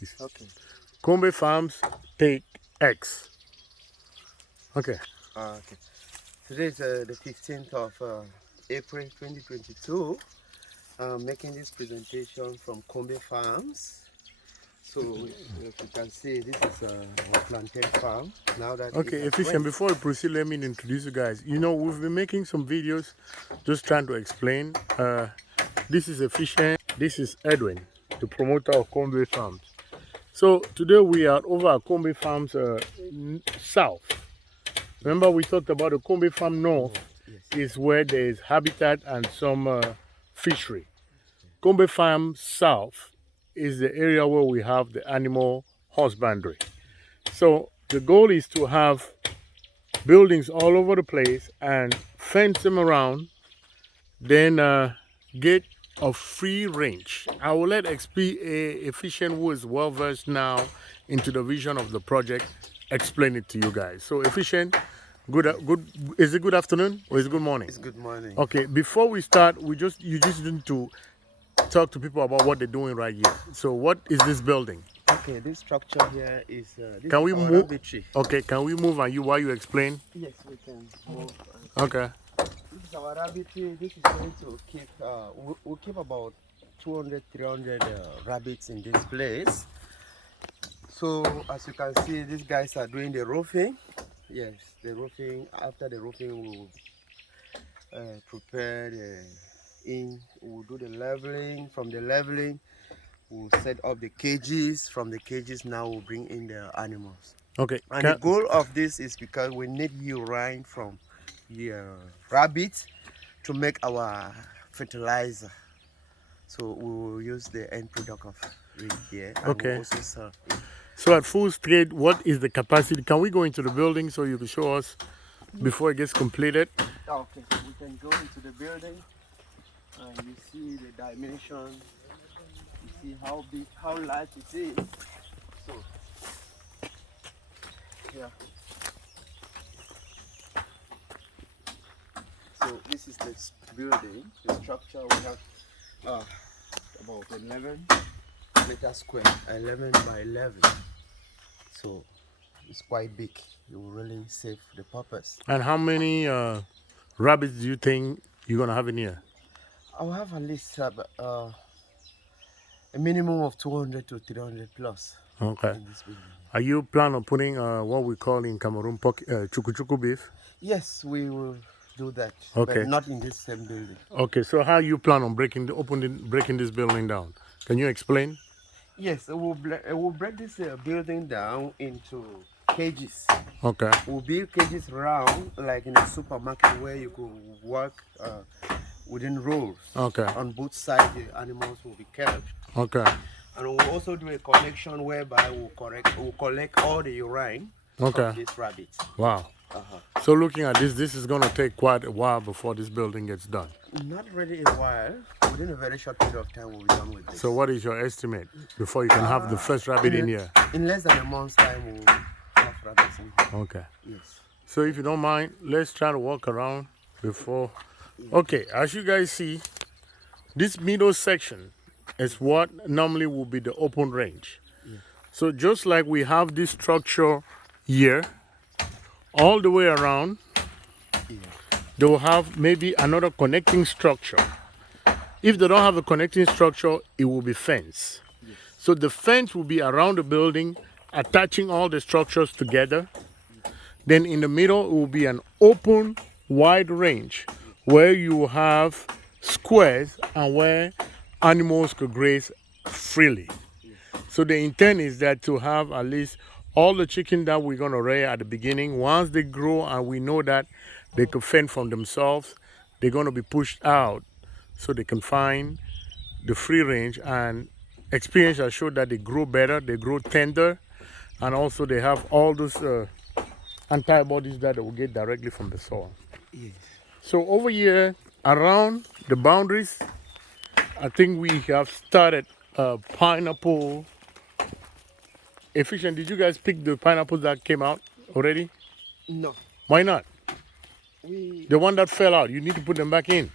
Okay. Kombe Farms take X. Okay. Okay. Today is the 15th of April 2022. I'm making this presentation from Kombe Farms. So if you can see, this is our plantain farm. Now that Okay, efficient. Before we proceed, let me introduce you guys. You know, we've been making some videos just trying to explain. This is Efficient. This is Edwin, the promoter of Kombe Farms. So today we are over at Kombe Farms South. Remember we talked about the Kombe Farm North is where there is habitat and some fishery. Kombe Farm South is the area where we have the animal husbandry. So the goal is to have buildings all over the place and fence them around, then get a free range. I will let Efficient, who is well versed now into the vision of the project, explain it to you guys. So Efficient, is it good afternoon or is it good morning? It's good morning. Okay, before we start, you just need to talk to people about what they're doing right here. So what is this building? Okay, this structure here is this Can is we our move? rabbit tree. Okay, can we move and while you explain? Yes, we can move. Okay. This is our rabbit tree. This is going to keep, we'll keep about 200, 300 rabbits in this place. So as you can see, these guys are doing the roofing. Yes, the roofing. After the roofing, we'll prepare we'll do the leveling. From the leveling, we'll set up the cages. From the cages, now we'll bring in the animals. Okay. And the goal of this is because we need urine from the rabbits to make our fertilizer. So we will use the end product of it here. And Okay. we'll also sell it. So at full straight, what is the capacity? Can we go into the building so you can show us before it gets completed? Okay, so we can go into the building and you see the dimension. You see how big, how large it is. So, yeah. So this is the building, the structure. We have about 11 meter square, 11 by 11. So it's quite big. It will really save the purpose. And how many rabbits do you think you're gonna have in here? I'll have at least a minimum of 200 to 300 plus. Okay. In this building. Are you plan on putting what we call in Cameroon chuku chuku beef? Yes, we will do that. Okay. But not in this same building. Okay. So how you plan on breaking this building down? Can you explain? Yes, we'll break this building down into cages. Okay. We'll build cages round, like in a supermarket where you could work within rows. Okay. On both sides, the animals will be kept. Okay. And we'll also do a connection whereby we'll collect all the urine from these rabbits. Wow. So looking at this is going to take quite a while before this building gets done. Not really a while. Within a very short period of time, we'll be done with this. So what is your estimate before you can have the first rabbit in here? In less than a month's time, we'll have rabbits in here. Okay. Yes. So if you don't mind, let's try to walk around before. Okay, as you guys see, this middle section is what normally will be the open range. Yeah. So just like we have this structure here, all the way around, they will have maybe another connecting structure. If they don't have a connecting structure, it will be fence. Yes. So the fence will be around the building, attaching all the structures together. Yes. Then in the middle, it will be an open, wide range where you have squares and where animals could graze freely. Yes. So the intent is that to have at least all the chicken that we're going to rear at the beginning, once they grow and we know that they could fend for themselves, they're going to be pushed out so they can find the free range. And experience has showed that they grow better, they grow tender, and also they have all those antibodies that they will get directly from the soil. Yes. So over here, around the boundaries, I think we have started pineapple. Efficient, did you guys pick the pineapples that came out already? No. Why not? The one that fell out, you need to put them back in.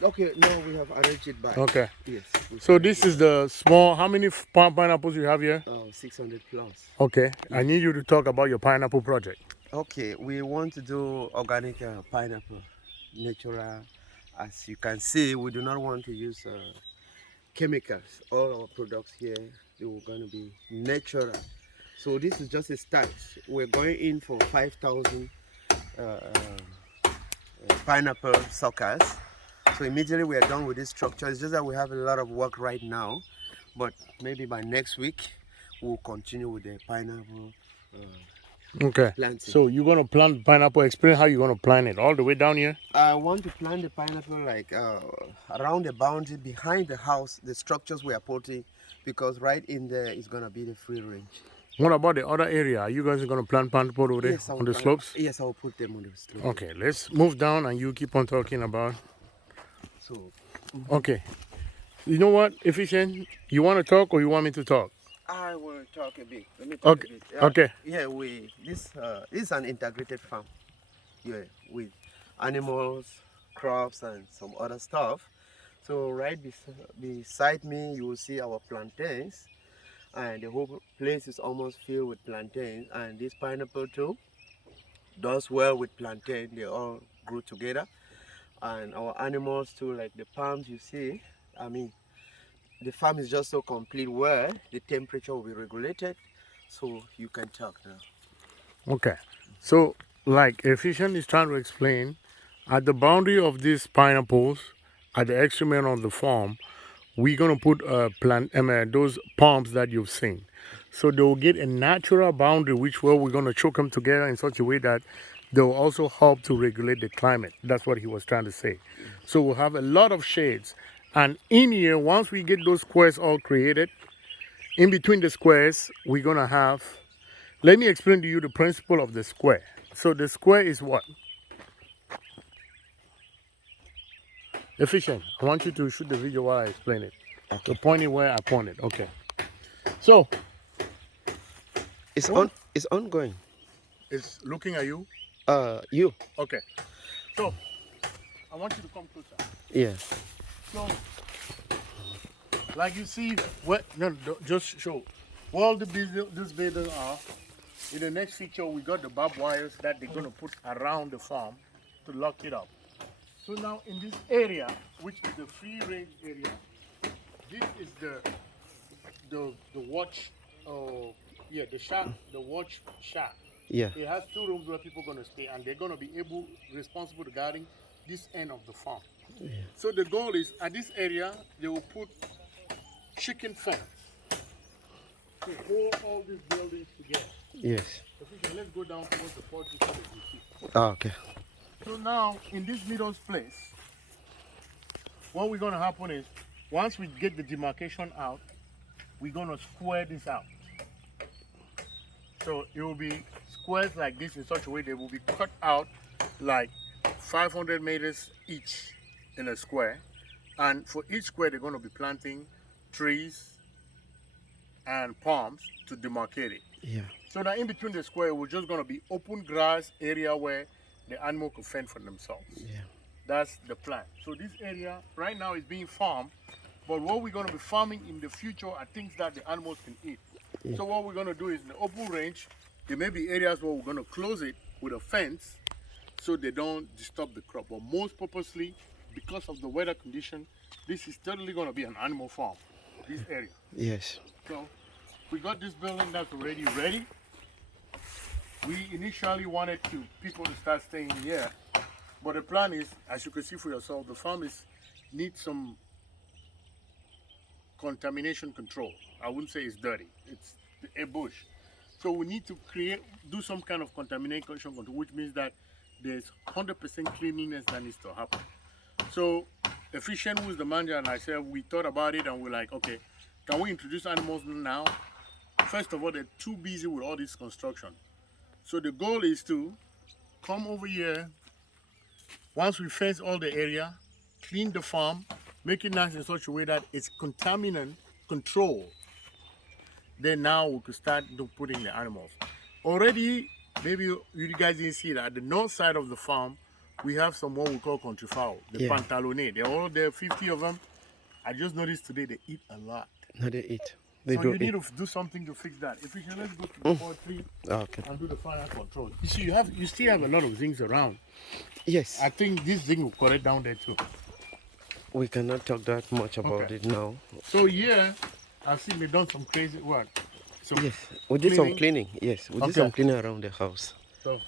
Okay, no, we have arranged it back. Okay. Yes. So this is the small, how many pineapples you have here? 600 plus. Okay, I need you to talk about your pineapple project. Okay, we want to do organic pineapple, natural. As you can see, we do not want to use chemicals. All our products here, they were going to be natural. So this is just a start. We're going in for 5,000 pineapple suckers. So immediately we are done with this structure. It's just that we have a lot of work right now, but maybe by next week we'll continue with the pineapple Okay. planting. So you're gonna plant pineapple. Explain how you're gonna plant it. All the way down here. I want to plant the pineapple like around the boundary behind the house, the structures we are putting, because right in there is gonna be the free range. What about the other area? Are you guys gonna plant pineapple over there Yes, on the slopes? Yes, I will put them on the slopes. Okay, let's move down and you keep on talking about. So. Okay. You know what, Efficient? You want to talk or you want me to talk? I will talk a bit. Let me talk Okay. a bit. Okay. Yeah, this is an integrated farm. Yeah, with animals, crops, and some other stuff. So right beside me, you will see our plantains, and the whole place is almost filled with plantains. And this pineapple too does well with plantain. They all grow together. And our animals too, like the palms you see. I mean, the farm is just so complete where the temperature will be regulated, so you can talk now. Okay. So, like Efficient is trying to explain, at the boundary of these pineapples, at the extreme end of the farm, we're gonna put those palms that you've seen. So they will get a natural boundary, which where we're gonna choke them together in such a way that they will also help to regulate the climate. That's what he was trying to say. So we'll have a lot of shades. And in here, once we get those squares all created, in between the squares, we're gonna have, let me explain to you the principle of the square. So the square is what? Efficient. I want you to shoot the video while I explain it. Okay. The pointing where I pointed. Okay. So it's ongoing. It's looking at you. You. Okay. So I want you to come closer. Yeah. So, like you see, just show where all these buildings are. In the next feature, we got the barbed wires that they're going to put around the farm to lock it up. So now in this area, which is the free range area, this is the watch, the shack, the watch shack. Yeah. It has 2 rooms where people are going to stay, and they're going to be responsible to guarding this end of the farm. Yeah. So the goal is, at this area, they will put chicken fence to hold all these buildings together. Yes. Let's go down towards the porch so that you see. Oh, okay. So now, in this middle place, what we're going to happen is, once we get the demarcation out, we're going to square this out. So it will be squares like this in such a way they will be cut out like 500 meters each in a square. And for each square, they're going to be planting trees and palms to demarcate it. Yeah. So now in between the square, we're just going to be open grass area where the animal can fend for themselves. Yeah. That's the plan. So this area right now is being farmed, but what we're going to be farming in the future are things that the animals can eat. Yeah. So what we're going to do is in the open range, there may be areas where we're going to close it with a fence so they don't disturb the crop. But most purposely, because of the weather condition, this is totally going to be an animal farm, this area. Yes. So we got this building that's already ready. We initially wanted people to start staying here, but the plan is, as you can see for yourself, the farm needs some contamination control. I wouldn't say it's dirty, it's a bush. So we need to do some kind of contamination control, which means that there's 100% cleanliness that needs to happen. So Efficient, who is the manager, and I said, we thought about it and we're like, okay, can we introduce animals now? First of all, they're too busy with all this construction. So the goal is to come over here, once we fence all the area, clean the farm, make it nice in such a way that it's contaminant control. Then now we could start putting the animals. Already, maybe you guys didn't see that, at the north side of the farm, we have some what we call country fowl, the pantalonnais. They're all there, 50 of them. I just noticed today they eat a lot. No, they eat. They So do you eat. need to do something to fix that. If we can, let's go to the poultry Okay. and do the fire control. You see, you still have a lot of things around. Yes. I think this thing will correct down there too. We cannot talk that much about Okay. it now. So here, I see they done some crazy work. Some Yes. We did some cleaning. cleaning. Yes. We did Okay. some cleaning around the house. So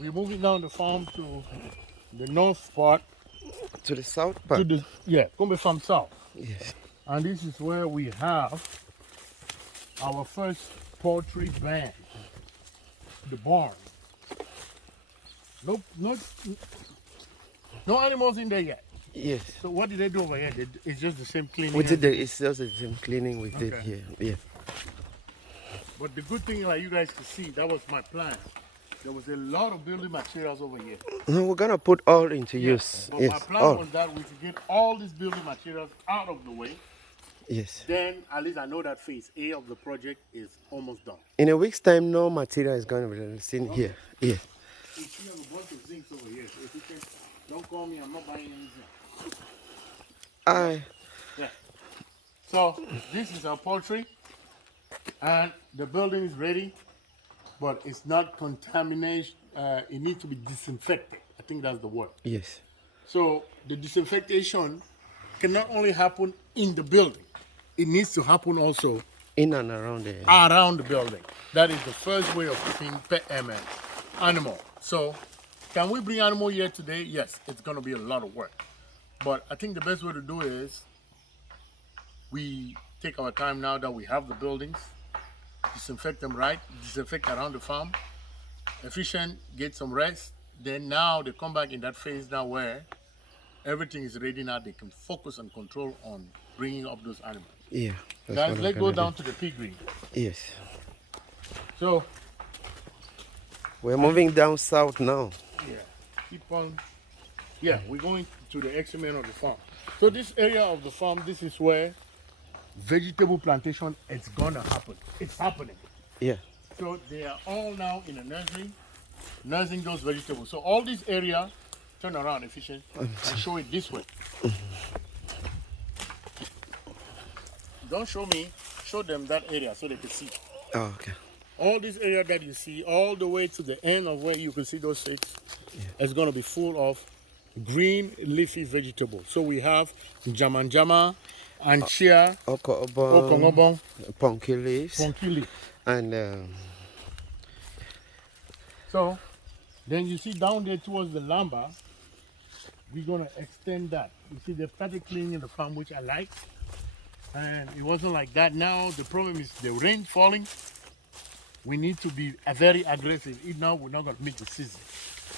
we're moving down the farm to the north part, To the south to part. the Kombe Farm South. Yes. And this is where we have our first poultry barn, the barn. No animals in there yet. Yes. So what did they do over here? It's just the same cleaning. We did it's just the same cleaning we did Okay. here. Yeah. But the good thing, like you guys can see, that was my plan. There was a lot of building materials over here. No, we're gonna put all into use. But Yes. my plan All. was that we could get all these building materials out of the way. Yes. Then at least I know that phase A of the project is almost done. In a week's time, no material is going to be seen here. Yes. You see, have a bunch of things over here. So if you can, don't call me, I'm not buying anything. Yeah. So this is our poultry, and the building is ready, but it's not contamination. It needs to be disinfected. I think that's the word. Yes. So the disinfectation can not only happen in the building, it needs to happen also In and around there. around the building. That is the first way of keeping animal. So can we bring animal here today? Yes, it's going to be a lot of work. But I think the best way to do it is we take our time now that we have the buildings, disinfect them right, disinfect around the farm, efficient, get some rest. Then now they come back in that phase now where everything is ready now. They can focus and control on bringing up those animals. Yeah. that's Guys, what I'm let's go gonna down do. to the piggery. Yes. So, We're moving down south now. yeah, keep on. Yeah, we're going to the extreme of the farm. So this area of the farm, this is where vegetable plantation is gonna happen. It's happening. Yeah. So they are all now in a nursery, nursing those vegetables. So all this area, turn around, efficient, and show it this way. Don't show me, show them that area so they can see. Oh, okay. All this area that you see, all the way to the end of where you can see those six, is going to be full of green leafy vegetables. So we have jamanjama, anchia, okongobong, pumpkin leaves, punky leaf. and So then you see down there towards the lamba, we're going to extend that. You see they've started cleaning the farm, which I like. And it wasn't like that. Now the problem is the rain falling. We need to be very aggressive. If not, we're not going to meet the season.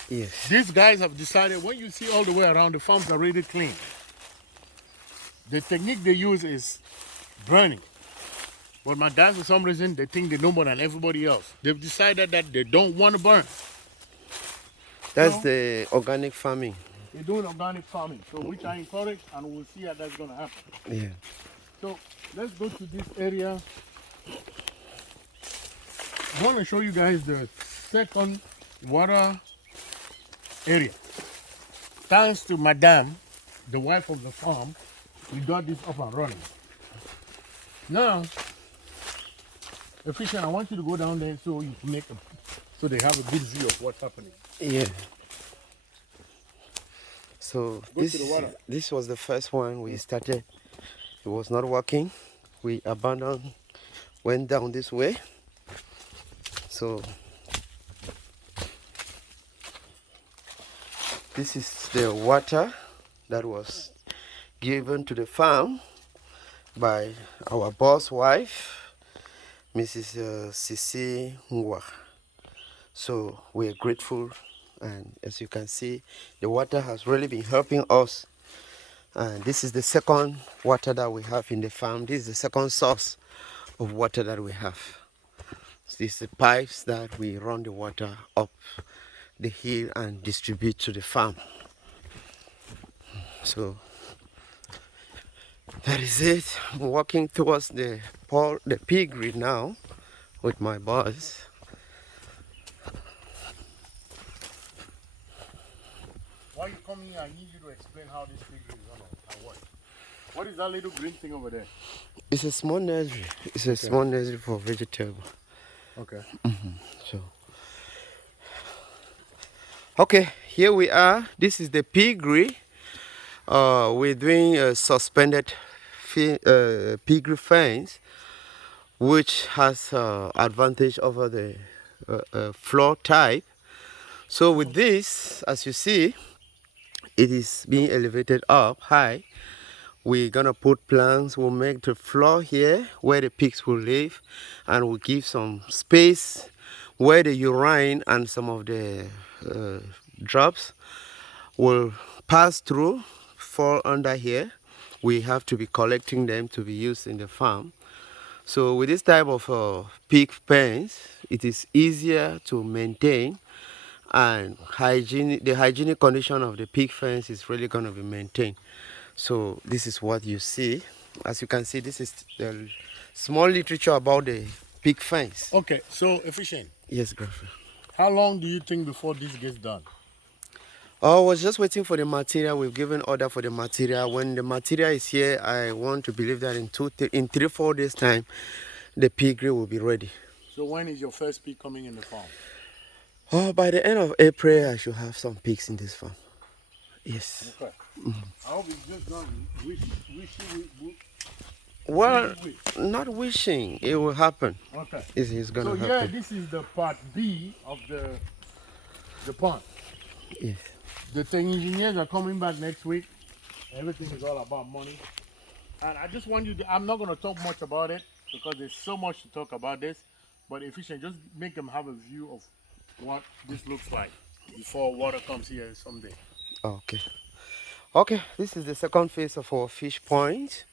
yes. These guys have decided when you see all the way around, the farms are already clean. The technique they use is burning. But my guys, for some reason, they think they know more than everybody else. They've decided that they don't want to burn. That's No. the organic farming. They're doing organic farming, so which I encourage, and we'll see how that's going to happen. Yeah. So let's go to this area. I want to show you guys the second water area. Thanks to Madame, the wife of the farm, we got this up and running. Now, efficient, I want you to go down there so you can so they have a good view of what's happening. Yeah. So Go to the water. this was the first one we started. It was not working. We abandoned, went down this way. So this is the water that was given to the farm by our boss wife, Mrs. Sisi Ngwa. So we're grateful, and as you can see, the water has really been helping us. And this is the second water that we have in the farm. This is the second source of water that we have. These are the pipes that we run the water up the hill and distribute to the farm. So that is it. I'm walking towards the piggery now with my boys. Why you come me, I need you to explain how this piggery is gonna work. What is that little green thing over there? It's a small nursery. It's a small nursery for vegetable. Okay. So, okay, here we are. This is the piggery. We're doing a suspended piggery fence, which has advantage over the floor type. So with this, as you see, it is being elevated up high. We're gonna put plants. We'll make the floor here where the pigs will live, and we'll give some space where the urine and some of the drops will pass through, fall under here. We have to be collecting them to be used in the farm. So with this type of pig pens, it is easier to maintain, and the hygienic condition of the pig fence is really going to be maintained. So this is what you see. As you can see, this is the small literature about the pig fence. Okay, so efficient. Yes, Grandfather. How long do you think before this gets done? I was just waiting for the material. We've given order for the material. When the material is here, I want to believe that in 3-4 days time, the piggery will be ready. So when is your first pig coming in the farm? Oh, by the end of April, I should have some pigs in this farm. Yes. Okay. I hope it's just not Well, not wishing, it will happen. Okay. It's gonna happen. Yeah, this is the part B of the pond. Yes. The engineers are coming back next week. Everything is all about money. And I just want you to, I'm not going to talk much about it because there's so much to talk about this. But efficient, just make them have a view of what this looks like before water comes here someday. Okay. Okay, this is the second phase of our fish point.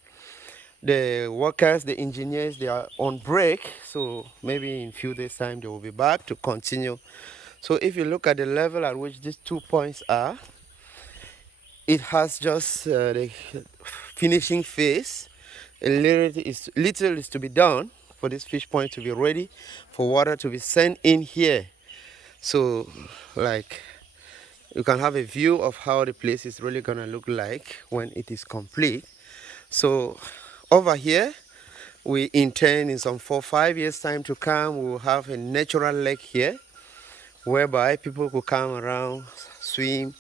The workers, the engineers, they are on break. So maybe in a few days' time, they will be back to continue. So if you look at the level at which these 2 points are, it has just the finishing phase. A little is to be done for this fish point to be ready for water to be sent in here. So like you can have a view of how the place is really gonna look like when it is complete. So over here, we intend in some 4-5 years time to come, we will have a natural lake here, whereby people could come around, swim,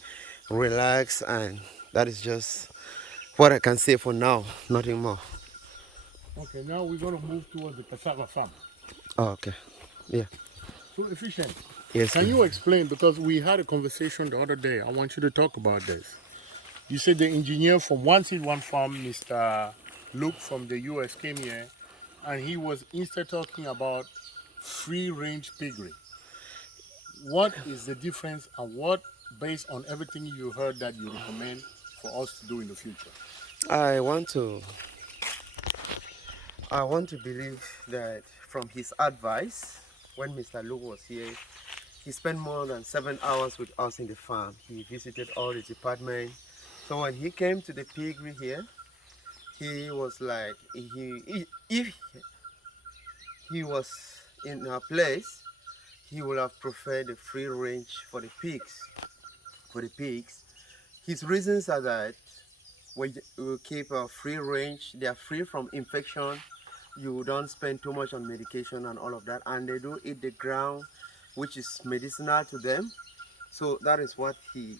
relax, and that is just what I can say for now, nothing more. Okay, now we're going to move towards the cassava farm. Oh, okay. Yeah. So efficient. Yes. Can you explain, because we had a conversation the other day, I want you to talk about this. You said the engineer from One Seed One Farm, Mr. Luke from the US, came here, and he was instead talking about free-range piggery. What is the difference, and what, based on everything you heard, that you recommend for us to do in the future? I want to believe that from his advice, when Mr. Luke was here, he spent more than 7 hours with us in the farm. He visited all the departments. So when he came to the piggery here, he was like, if he was in our place, he would have preferred the free range for the pigs. His reasons are that when you keep a free range, they are free from infection. You don't spend too much on medication and all of that, and they do eat the ground, which is medicinal to them. So that is what he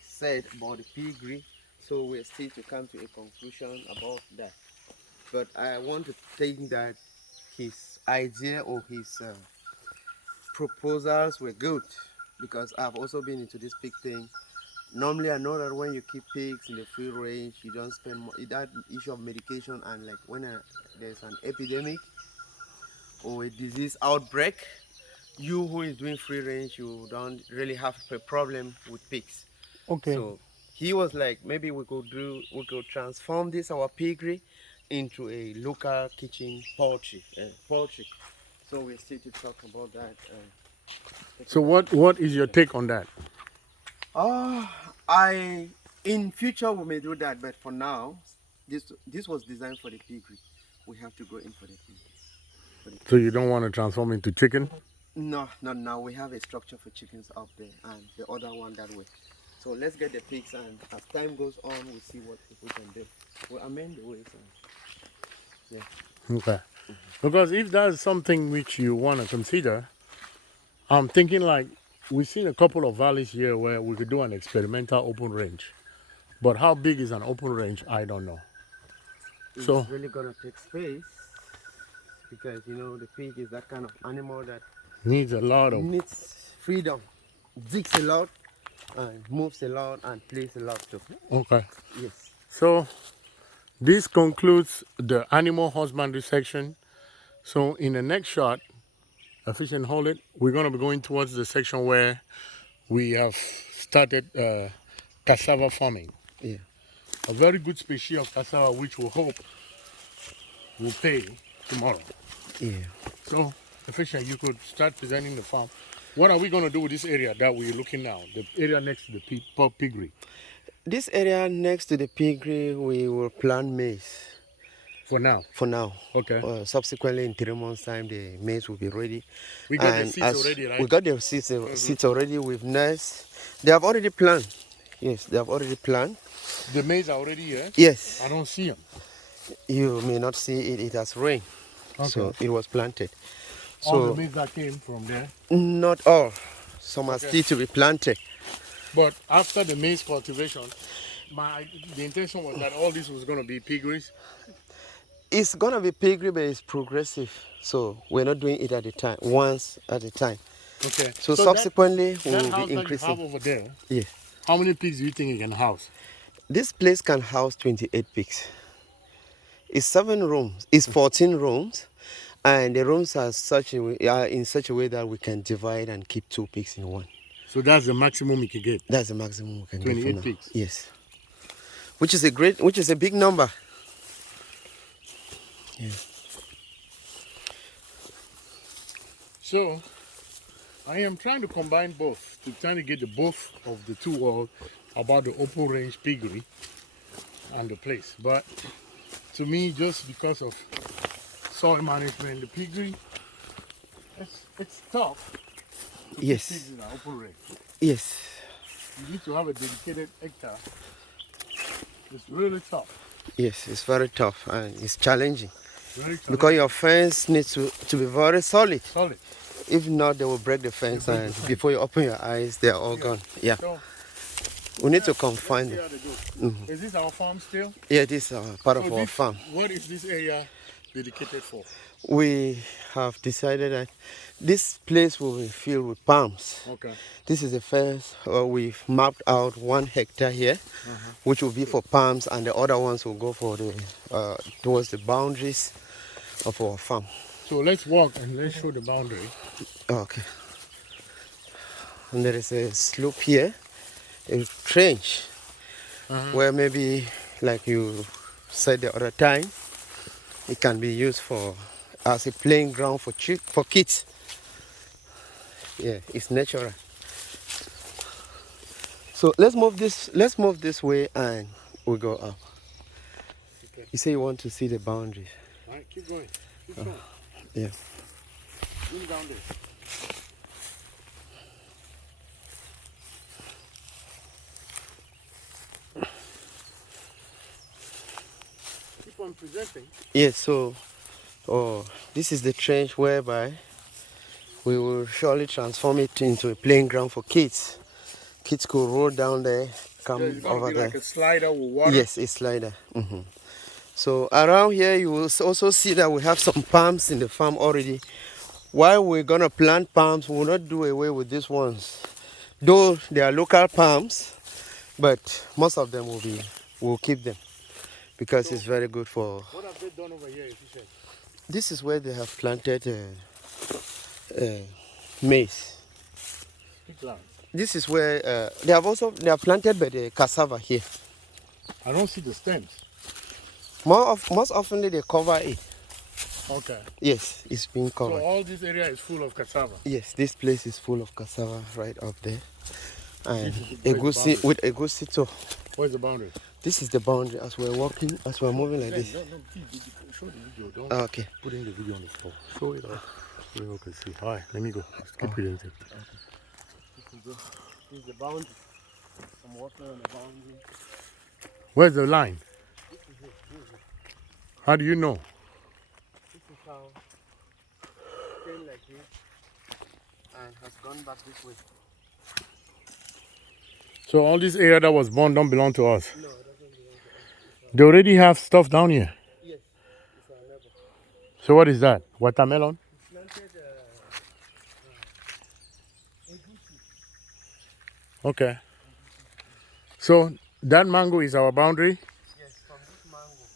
said about the piggery. So we're still to come to a conclusion about that. But I want to think that his idea or his proposals were good, because I've also been into this pig thing. Normally, I know that when you keep pigs in the free range, you don't spend more. That issue of medication, and like when there's an epidemic or a disease outbreak, you who is doing free range, you don't really have a problem with pigs. Okay. So he was like, maybe we could transform this our piggery into a local kitchen poultry. So we're still to talk about that. So what is your take on that? In future we may do that, but for now, this was designed for the piggery. We have to go in for the piggery. So you don't want to transform into chicken? No, not now. We have a structure for chickens up there, and the other one that way. So let's get the pigs, and as time goes on, we'll see what we can do. We'll amend the ways. Yeah. Okay. Because if that's something which you want to consider, I'm thinking like we've seen a couple of valleys here where we could do an experimental open range. But how big is an open range? I don't know. It's So really gonna take space because you know the pig is that kind of animal that needs a lot of. needs freedom, digs a lot, and moves a lot, and plays a lot too. Okay. Yes. So this concludes the animal husbandry section. So in the next shot, efficient hold it, we're going to be going towards the section where we have started cassava farming. Yeah. A very good species of cassava which we hope will pay tomorrow. Yeah. So efficient, you could start presenting the farm. What are we going to do with this area that we're looking now, the area next to the piggery? This area next to the piggery, we will plant maize. For now? For now. Okay. Subsequently, in 3 months' time, the maize will be ready. We got the seeds already, right? We got the seeds already with nest. They have already planted. Yes, they have already planted. The maize are already here? Yes. I don't see them. You may not see it. It has rained. Okay. So it was planted. All So the maize that came from there? not all. Some are still to be planted. But after the maize cultivation, the intention was that all this was going to be piggeries. It's gonna be piggery, but it's progressive. So we're not doing it at a time, once at a time. Okay. So subsequently we that will house be that increasing. you have over there, Yes. how many pigs do you think it can house? This place can house 28 pigs. It's 7 rooms. It's 14 rooms, and the rooms are in such a way that we can divide and keep 2 pigs in one. So that's the maximum you can get. That's the maximum we can get. 28 pigs. Yes. Which is a big number. Yeah. So I am trying to combine both, to try to get the both of the two worlds about the open range piggery and the place. But to me, just because of soil management, the piggery, it's tough to keep Yes. pigs in an open range. Yes. You need to have a dedicated hectare. It's really tough. Yes, it's very tough and it's challenging. Very tough. Because your fence needs to be very solid. Solid. If not, they will break the fence, and before you open your eyes, they are all gone. Yeah. So, We need to confine them. Is this our farm still? Yeah, this is part of So our farm. What is this area dedicated for? We have decided that this place will be filled with palms. Okay. This is the first, we've mapped out 1 hectare here, which will be for palms, and the other ones will go for towards the boundaries of our farm. So let's walk and let's show the boundary. Okay. And there is a slope here, a trench, where maybe, like you said the other time, it can be used as a playing ground for kids. Yeah, it's natural. So let's move this way and we'll go up. Okay. You say you want to see the boundaries. All right, keep going. Keep going. Yeah. Zoom down there. Keep on presenting. Yes, so this is the trench whereby we will surely transform it into a playing ground for kids. Kids could roll down there, come There's going over to be there. like a slider with water. Yes, a slider. So around here you will also see that we have some palms in the farm already. While we're gonna plant palms, we will not do away with these ones. Though they are local palms, but most of them we'll keep them because it's very good for. What have they done over here, if you said? This is where they have planted maize. Speak loud. This is where they have planted by the cassava here. I don't see the stems. Most often they cover it. Okay. Yes, it's being covered. So all this area is full of cassava. Yes, this place is full of cassava right up there. And Where's the Goosey with a Goosey too. Where's the boundary? This is the boundary as we're walking, as we're moving like this. No, please, show the video. Don't Okay. put in the video on the floor. Show it up so people can see. All right, let me go. Let's keep presenting. This is the boundary. I'm working on the boundary. Where's the line? This is it. This is it. How do you know? This is how it came like this and has gone back this way. So all this area that was burned don't belong to us. No, it doesn't belong to us. They already have stuff down here. Yes, it's our neighbor. So what is that? Watermelon? He planted a goosey. Okay. So that mango is our boundary. Yes, from this mango.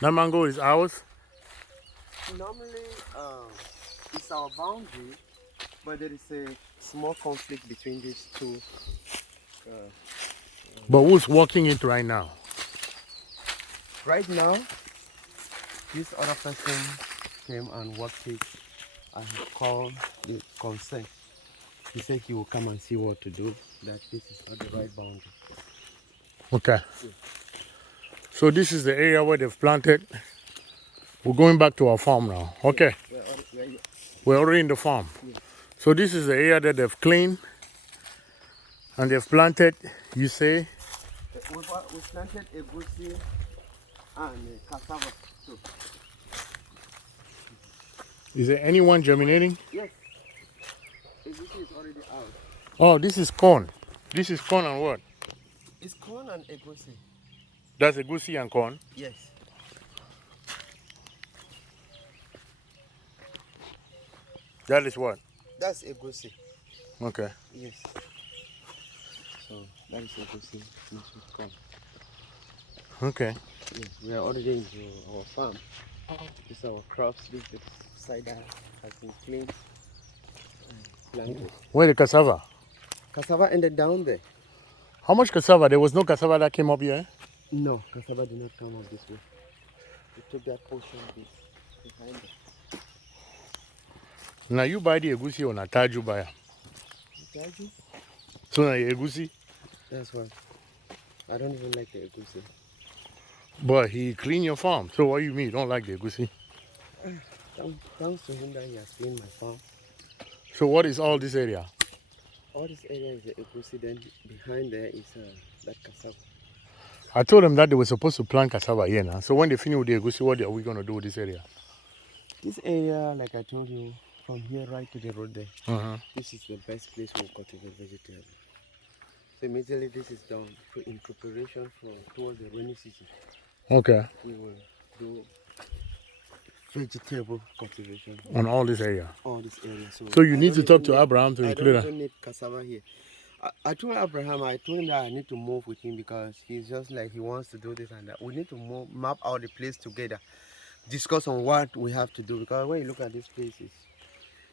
That mango is ours. Normally, it's our boundary, but there is a small conflict between these two. But who's walking it right now? Right now, this other person came and walked it and called the consent. He said he will come and see what to do, that this is not the right boundary. Okay. So this is the area where they've planted. We're going back to our farm now. Okay. We're already in the farm. So this is the area that they've cleaned and they've planted, you say? We planted a goosey and a cassava too. Is there anyone germinating? Yes. A goosey is already out. Oh, this is corn. This is corn and what? It's corn and a goosey. That's a goosey and corn? Yes. That is what? That's a goosey. Okay. Yes. So that is a goosey mixed with corn. Okay. Yes, we are already into our farm. This is our crops. This side has been cleaned and planted. Where the cassava? Cassava ended down there. How much cassava? There was no cassava that came up here? No, cassava did not come up this way. We took that portion behind it. Now you buy the egusi or Nataju buy? Nataju? So now egusi? That's why. I don't even like the egusi. But he cleaned your farm. So what do you mean you don't like the egusi? Thanks to him that he has cleaned my farm. So what is all this area? All this area is the egusi. Then behind there is that cassava. I told them that they were supposed to plant cassava here now. So when they finish with the egusi, what are we going to do with this area? This area, like I told you, from here right to the road there, this is the best place we cultivate vegetables. So immediately this is done in preparation towards the rainy season. Okay. We will do vegetable cultivation on all this area. All this area. So you need to talk to Abraham to include that. I don't need cassava here. I told Abraham, I told him that I need to move with him because he's just like he wants to do this and that. We need to map out the place together, discuss on what we have to do, because when you look at this place,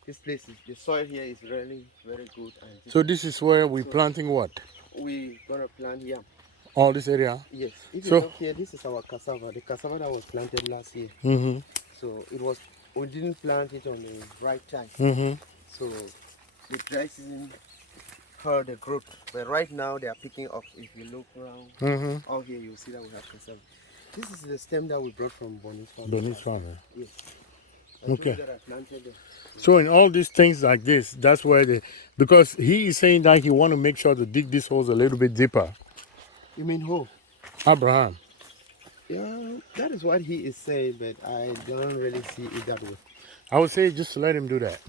the soil here is really very good. And so this is where we're planting what? We're gonna plant yam. All this area? Yes. If you look here, this is our cassava. The cassava that was planted last year. So we didn't plant it on the right time. So the dry season hurt the growth. But right now they are picking up. If you look around, out here you see that we have cassava. This is the stem that we brought from Bonnie's farm. Bonnie's farm. Yes. Okay. So in all these things like this, that's where because he is saying that he want to make sure to dig these holes a little bit deeper. You mean who? Abraham. Yeah, that is what he is saying, but I don't really see it that way. I would say just let him do that.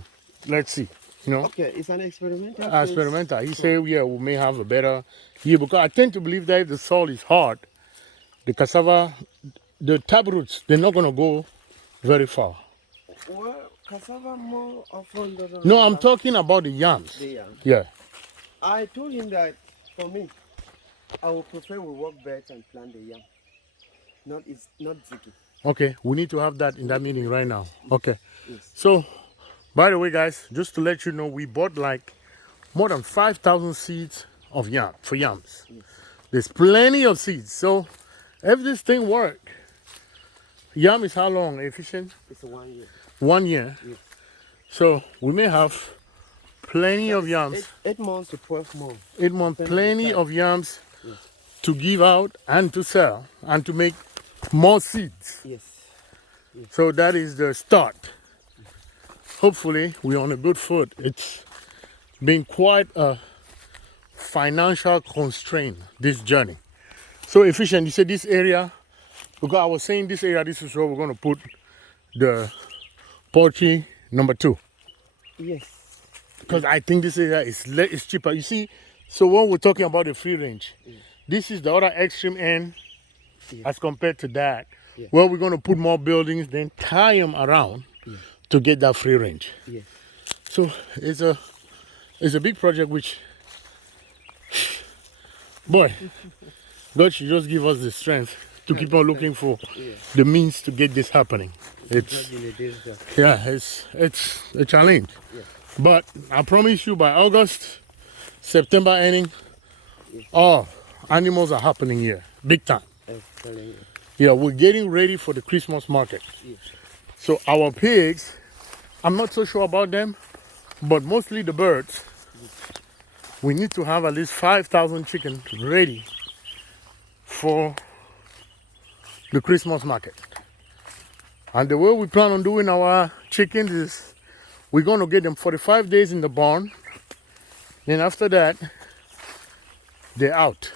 Let's see. You know? Okay, it's an experimental. Experimental. He said, yeah, we may have a better year, because I tend to believe that if the soil is hard, the cassava, the taproots, they're not going to go very far. Well, cassava more often doesn't. No, I'm talking about the yams. The yams. Yeah. I told him that for me, I would prefer we work beds and plant the yam. Not ziggy. Okay, we need to have that in that meeting right now. Okay. Yes. So, by the way, guys, just to let you know, we bought like more than 5,000 seeds of yams. Yes. There's plenty of seeds. So, if this thing works, yam is how long efficient? It's 1 year. 1 year. Yes. So we may have plenty of yams. 8 months to 12 months. 8 months, plenty of yams to give out and to sell and to make more seeds. Yes. So that is the start. Hopefully we're on a good foot. It's been quite a financial constraint this journey. So efficient. You said this area, because I was saying this area, this is where we're going to put the poultry number 2. Yes. Because I think this area is cheaper. You see, so when we're talking about the free range, this is the other extreme end as compared to that, where we're going to put more buildings, then tie them around to get that free range. Yes. So it's a big project, which, boy, God should just give us the strength to keep on looking for the means to get this happening. It's a challenge. But I promise you, by August, September ending, all animals are happening here, big time. Yeah, we're getting ready for the Christmas market. So our pigs, I'm not so sure about them, but mostly the birds, we need to have at least 5,000 chickens ready for the Christmas market. And the way we plan on doing our chickens is we're going to get them 45 days in the barn. Then after that, they're out.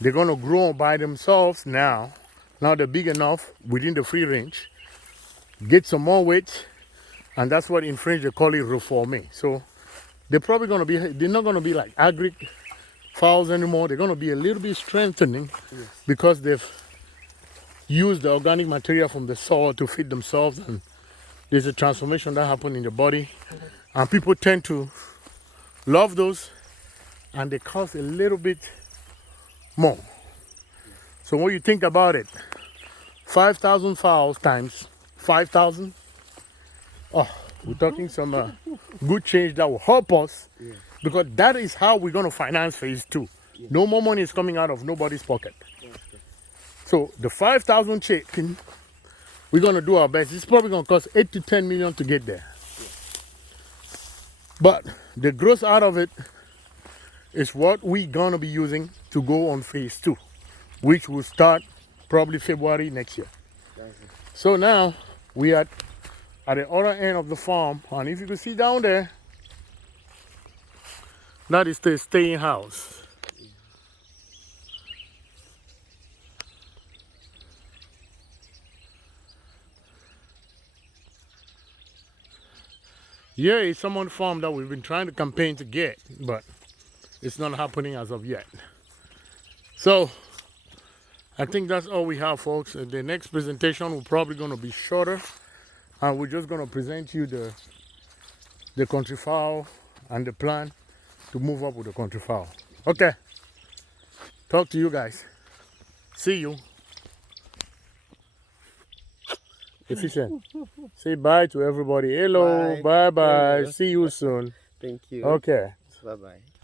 They're going to grow by themselves now. Now they're big enough within the free range. Get some more weight. And that's what in French they call it reforming. So they're probably going to be, they're not going to be like agric fowls anymore. They're going to be a little bit strengthening because they've used the organic material from the soil to feed themselves. And there's a transformation that happens in the body. And people tend to love those, and they cost a little bit more. So when you think about it, 5,000 fowls times 5,000, oh, we're talking some good change that will help us, because that is how we're going to finance phase 2. No more money is coming out of nobody's pocket. So the 5,000 chicken, we're going to do our best. It's probably going to cost 8 to 10 million to get there. But the gross out of it is what we're going to be using to go on phase 2, which will start probably February next year. So now we are at the other end of the farm, and if you can see down there, that is the staying house. Yeah, it's someone farm that we've been trying to campaign to get, but it's not happening as of yet. So I think that's all we have, folks. The next presentation will probably going to be shorter, and we're just going to present you the country fowl and the plan to move up with the country fowl. Okay, talk to you guys. See you. Efficient. Say bye to everybody. Hello, bye bye. See you soon. Thank you. Okay. Bye bye.